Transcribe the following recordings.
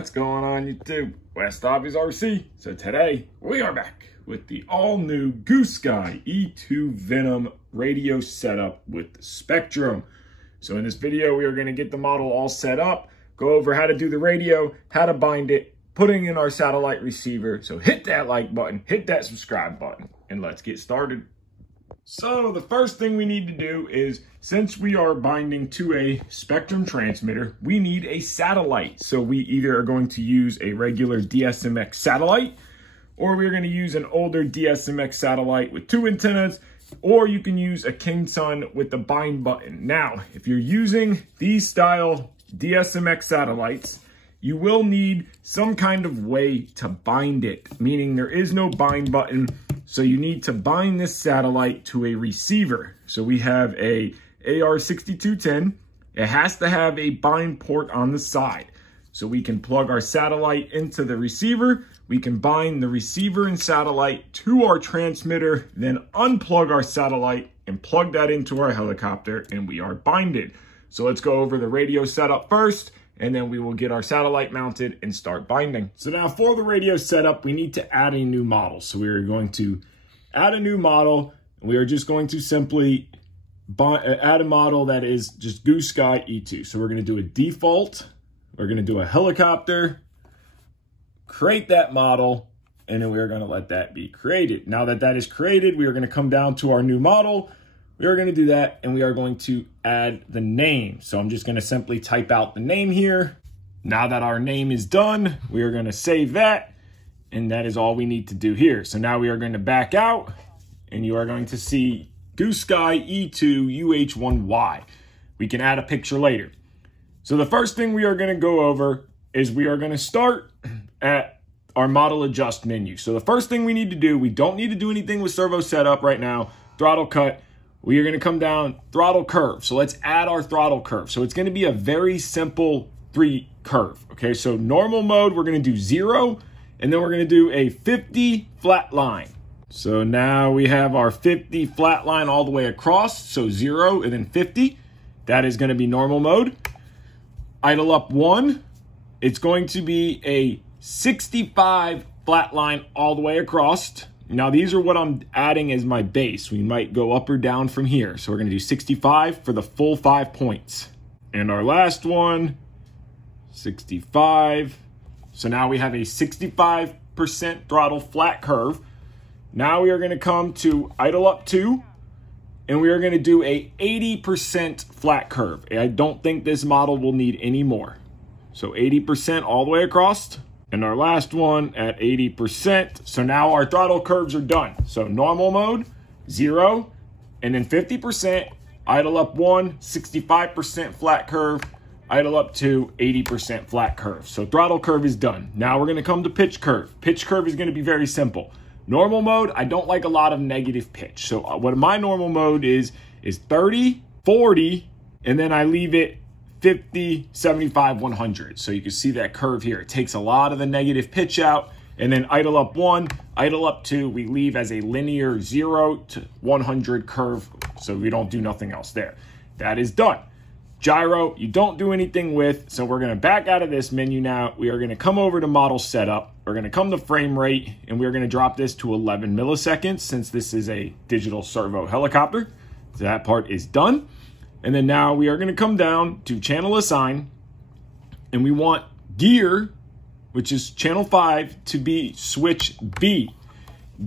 What's going on YouTube? WestHobbiesRC. So today we are back with the all-new Goosky E2 Venom radio setup with the Spektrum. So in this video we are going to get the model all set up, go over how to do the radio, how to bind it, putting in our satellite receiver. So hit that like button, hit that subscribe button, and let's get started. So the first thing we need to do is, since we are binding to a Spektrum transmitter, we need a satellite. So we either are going to use a regular DSMX satellite, or we're going to use an older DSMX satellite with 2 antennas, or you can use a King Sun with the bind button. Now, if you're using these style DSMX satellites, you will need some kind of way to bind it, meaning there is no bind button. So you need to bind this satellite to a receiver. So we have a AR6210. It has to have a bind port on the side. So we can plug our satellite into the receiver. We can bind the receiver and satellite to our transmitter, then unplug our satellite and plug that into our helicopter, and we are binded. So let's go over the radio setup first, and then we will get our satellite mounted and start binding. So now for the radio setup, we need to add a new model. So we are going to add a new model. We are just going to simply add a model that is just Goosky E2. So we're going to do a default. We're going to do a helicopter, create that model, and then we are going to let that be created. Now that that is created, we are going to come down to our new model. We are going to do that, and we are going to add the name. So I'm just going to simply type out the name here. Now that our name is done, we are going to save that, and that is all we need to do here. So now we are going to back out, and you are going to see Goosky E2 UH-1Y. We can add a picture later. So the first thing we are going to go over is we are going to start at our model adjust menu. So the first thing we need to do, we don't need to do anything with servo setup right now, throttle cut. We are going to come down throttle curve. So let's add our throttle curve. So it's going to be a very simple 3 curve. Okay, so normal mode, we're going to do 0, and then we're going to do a 50 flat line. So now we have our 50 flat line all the way across. So 0 and then 50. That is going to be normal mode. Idle up 1. It's going to be a 65 flat line all the way across. Now, these are what I'm adding as my base. We might go up or down from here. So we're going to do 65 for the full 5 points. And our last one, 65. So now we have a 65% throttle flat curve. Now we are going to come to idle up 2. And we are going to do a 80% flat curve. I don't think this model will need any more. So 80% all the way across. And our last one at 80%. So now our throttle curves are done. So normal mode, 0, and then 50%, idle up 1, 65% flat curve, idle up 2, 80% flat curve. So throttle curve is done. Now we're going to come to pitch curve. Pitch curve is going to be very simple. Normal mode, I don't like a lot of negative pitch. So what my normal mode is 30, 40, and then I leave it 50, 75, 100. So you can see that curve here. It takes a lot of the negative pitch out, and then idle up 1, idle up 2, we leave as a linear 0 to 100 curve, so we don't do nothing else there. That is done. Gyro, you don't do anything with, so we're going to back out of this menu now. We are going to come over to model setup. We're going to come to frame rate, and we're going to drop this to 11 milliseconds since this is a digital servo helicopter. So that part is done. And then now we are going to come down to channel assign, and we want gear, which is channel 5, to be switch B.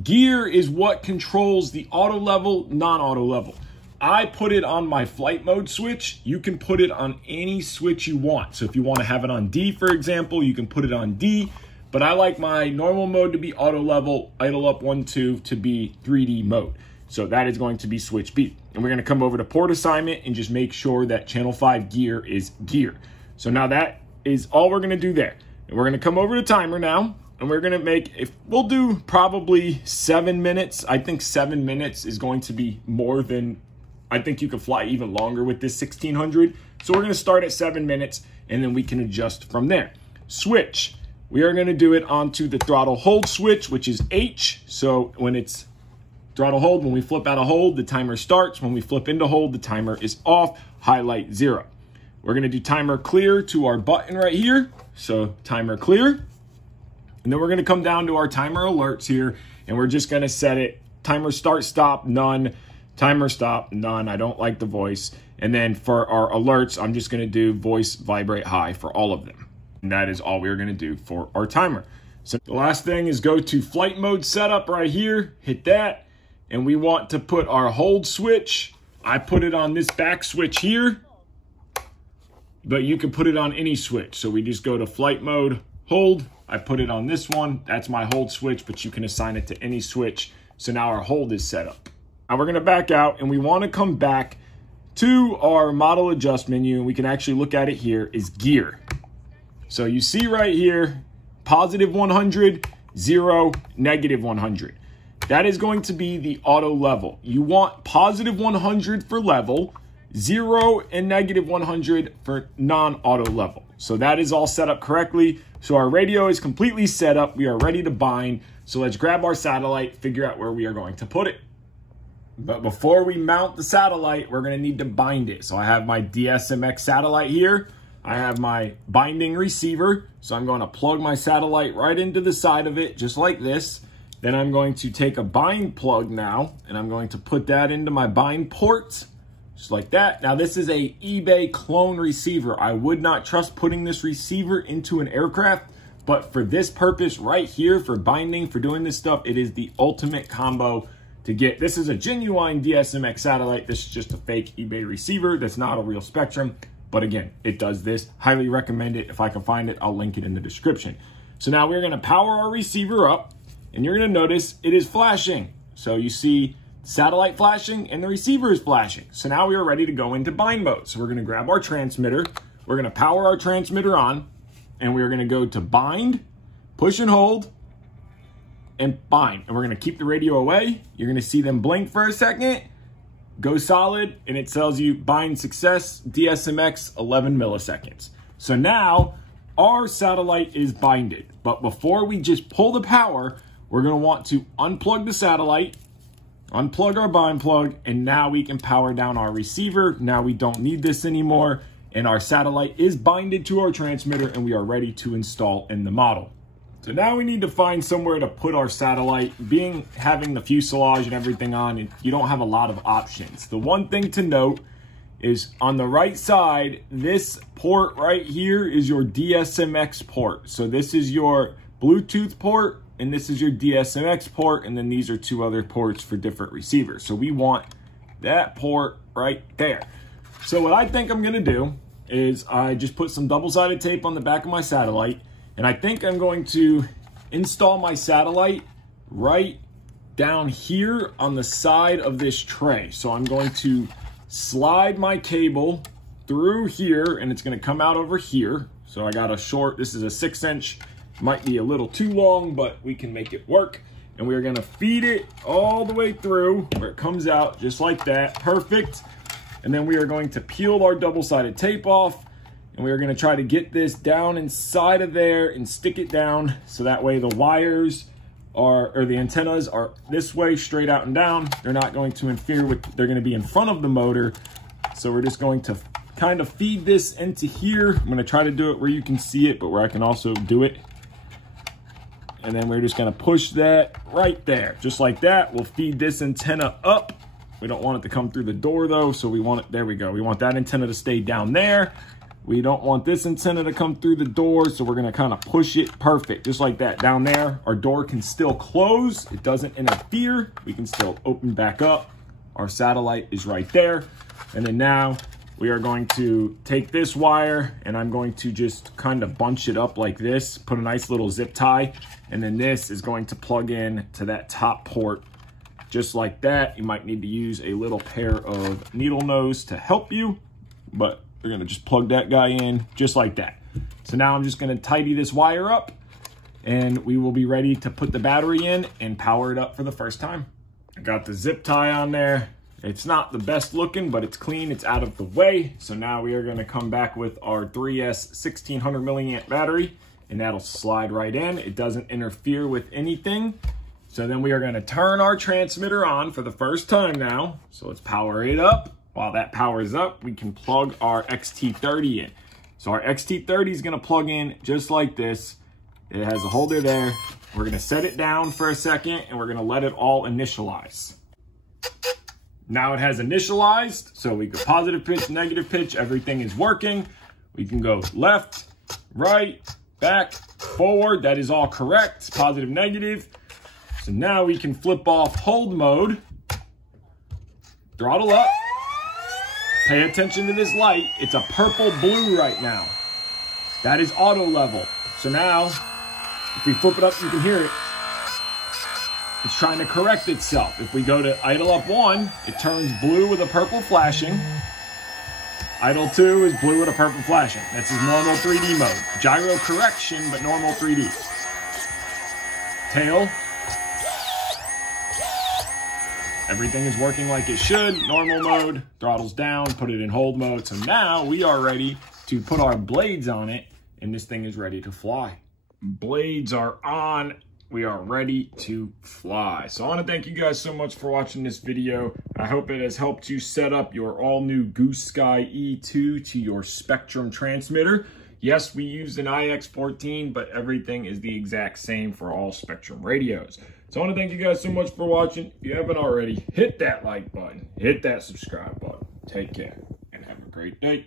Gear is what controls the auto level, non-auto level. I put it on my flight mode switch. You can put it on any switch you want. So if you want to have it on D, for example, you can put it on D. But I like my normal mode to be auto level, idle up 1, 2 to be 3D mode. So that is going to be switch B. And we're going to come over to port assignment and just make sure that channel 5 gear is gear. So now that is all we're going to do there. And we're going to come over to timer now. And we're going to make, we'll do probably 7 minutes. I think 7 minutes is going to be more than, I think you can fly even longer with this 1600. So we're going to start at 7 minutes, and then we can adjust from there. Switch. We are going to do it onto the throttle hold switch, which is H. So when it's throttle hold, when we flip out of hold, the timer starts. When we flip into hold, the timer is off. Highlight 0. We're going to do timer clear to our button right here. So timer clear. And then we're gonna come down to our timer alerts here, and we're just gonna set it, timer start, stop, none, timer stop, none. I don't like the voice. And then for our alerts, I'm just gonna do voice vibrate high for all of them. And that is all we're gonna do for our timer. So the last thing is go to flight mode setup right here, hit that, and we want to put our hold switch. I put it on this back switch here, but you can put it on any switch. So we just go to flight mode, hold. I put it on this one. That's my hold switch, but you can assign it to any switch. So now our hold is set up. Now we're gonna back out, and we wanna come back to our model adjust menu, and we can actually look at it here, is gear. So you see right here, positive 100, 0, negative 100. That is going to be the auto level. You want positive 100 for level, 0 and negative 100 for non-auto level. So that is all set up correctly. So our radio is completely set up. We are ready to bind. So let's grab our satellite, figure out where we are going to put it. But before we mount the satellite, we're going to need to bind it. So I have my DSMX satellite here. I have my binding receiver. So I'm going to plug my satellite right into the side of it, just like this. Then I'm going to take a bind plug now, and I'm going to put that into my bind port, just like that. Now this is a eBay clone receiver. I would not trust putting this receiver into an aircraft, but for this purpose right here, for binding, for doing this stuff, it is the ultimate combo to get. This is a genuine DSMX satellite. This is just a fake eBay receiver. That's not a real Spektrum, but again, it does this. Highly recommend it. If I can find it, I'll link it in the description. So now we're gonna power our receiver up, and you're gonna notice it is flashing. So you see satellite flashing and the receiver is flashing. So now we are ready to go into bind mode. So we're gonna grab our transmitter, we're gonna power our transmitter on, and we're gonna go to bind, push and hold, and bind. And we're gonna keep the radio away. You're gonna see them blink for a second, go solid, and it tells you bind success, DSMX 11 milliseconds. So now our satellite is binded. But before we just pull the power, we're gonna want to unplug the satellite, unplug our bind plug, and now we can power down our receiver. Now we don't need this anymore, and our satellite is binded to our transmitter, and we are ready to install in the model. So now we need to find somewhere to put our satellite. Having the fuselage and everything on, you don't have a lot of options. The one thing to note is on the right side, this port right here is your DSMX port. So this is your Bluetooth port, and this is your DSMX port, and then these are two other ports for different receivers. So we want that port right there. So what I think I'm gonna do is I just put some double-sided tape on the back of my satellite, and I think I'm going to install my satellite right down here on the side of this tray. So I'm going to slide my cable through here, and it's gonna come out over here. So I got a short, this is a 6-inch, might be a little too long, but we can make it work. And we're gonna feed it all the way through where it comes out just like that, perfect. And then we are going to peel our double-sided tape off, and we are gonna try to get this down inside of there and stick it down so that way the wires or the antennas are this way, straight out and down. They're not going to interfere with, they're gonna be in front of the motor. So we're just going to kind of feed this into here. I'm gonna try to do it where you can see it, but where I can also do it. And then we're just gonna push that right there, just like that. We'll feed this antenna up. We don't want it to come through the door though, so we want it, there we go. We want that antenna to stay down there. We don't want this antenna to come through the door, so we're gonna kind of push it perfect, just like that down there. Our door can still close, it doesn't interfere. We can still open back up. Our satellite is right there. And then now we are going to take this wire, and I'm going to just kind of bunch it up like this, put a nice little zip tie, and then this is going to plug in to that top port, just like that. You might need to use a little pair of needle nose to help you, but we're gonna just plug that guy in just like that. So now I'm just gonna tidy this wire up, and we will be ready to put the battery in and power it up for the first time. I got the zip tie on there. It's not the best looking, but it's clean, it's out of the way. So now we are gonna come back with our 3S 1600 milliamp battery, and that'll slide right in. It doesn't interfere with anything. So then we are gonna turn our transmitter on for the first time now. So let's power it up. While that powers up, we can plug our XT30 in. So our XT30 is going to plug in just like this. It has a holder there. We're going to set it down for a second and we're going to let it all initialize. Now it has initialized, so we go positive pitch, negative pitch, everything is working. We can go left, right, back, forward. That is all correct, positive, negative. So now we can flip off hold mode, throttle up. Pay attention to this light. It's a purple blue right now. That is auto level. So now, if we flip it up, you can hear it. It's trying to correct itself. If we go to idle up 1, it turns blue with a purple flashing. Idle 2 is blue with a purple flashing. That's his normal 3D mode. Gyro correction, but normal 3D. Tail. Everything is working like it should. Normal mode, throttles down, put it in hold mode. So now we are ready to put our blades on it and this thing is ready to fly. Blades are on. We are ready to fly. So I want to thank you guys so much for watching this video. I hope it has helped you set up your all-new Goosky E2 to your Spektrum transmitter. Yes, we used an iX14, but everything is the exact same for all Spektrum radios. So I want to thank you guys so much for watching. If you haven't already, hit that like button, hit that subscribe button. Take care and have a great day.